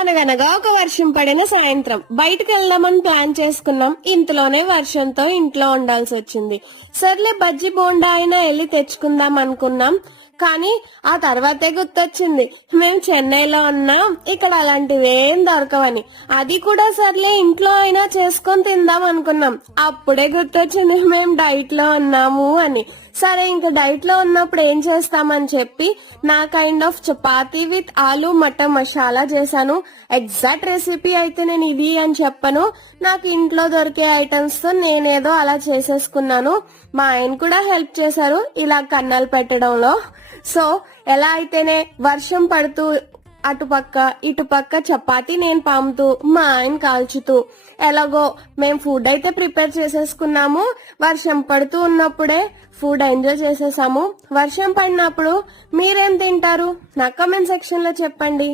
అనగనగా ఒక వర్షం పడిన సాయంత్రం బయటకు వెళ్దామని ప్లాన్ చేసుకున్నాం. ఇంతలోనే వర్షంతో ఇంట్లో ఉండాల్సి వచ్చింది. సర్లే బజ్జి బోండా అయినా వెళ్ళి తెచ్చుకుందాం అనుకున్నాం. కానీ ఆ తర్వాతే గుర్తొచ్చింది మేము చెన్నైలో ఉన్నాం, ఇక్కడ అలాంటివి ఏం దొరకవని. అది కూడా సర్లే ఇంట్లో అయినా చేసుకొని తిందాం అనుకున్నాం. అప్పుడే గుర్తొచ్చింది మేము డైట్ లో ఉన్నాము అని. సరే ఇంకా డైట్ లో ఉన్నప్పుడు ఏం చేస్తామని చెప్పి నా కైండ్ ఆఫ్ చపాతీ విత్ ఆలు మటర్ మసాలా చేశాను. ఎగ్జాక్ట్ రెసిపీ అయితే నేను ఇది అని చెప్పను, నాకు ఇంట్లో దొరికే ఐటమ్స్ తో నేనేదో అలా చేసేసుకున్నాను. మా ఆయన కూడా హెల్ప్ చేశారు ఇలా కన్నాలు పెట్టడంలో. సో ఎలా అయితేనే వర్షం పడుతూ అటుపక్క ఇటుపక్క చపాతీ నేను పాముతూ మా ఆయన కాల్చుతూ ఎలాగో మేము ఫుడ్ అయితే ప్రిపేర్ చేసేసుకున్నాము. వర్షం పడుతూ ఉన్నప్పుడే ఫుడ్ ఎంజాయ్ చేసేసాము. వర్షం పడినప్పుడు మీరేం తింటారు నా కామెంట్ సెక్షన్ లో చెప్పండి.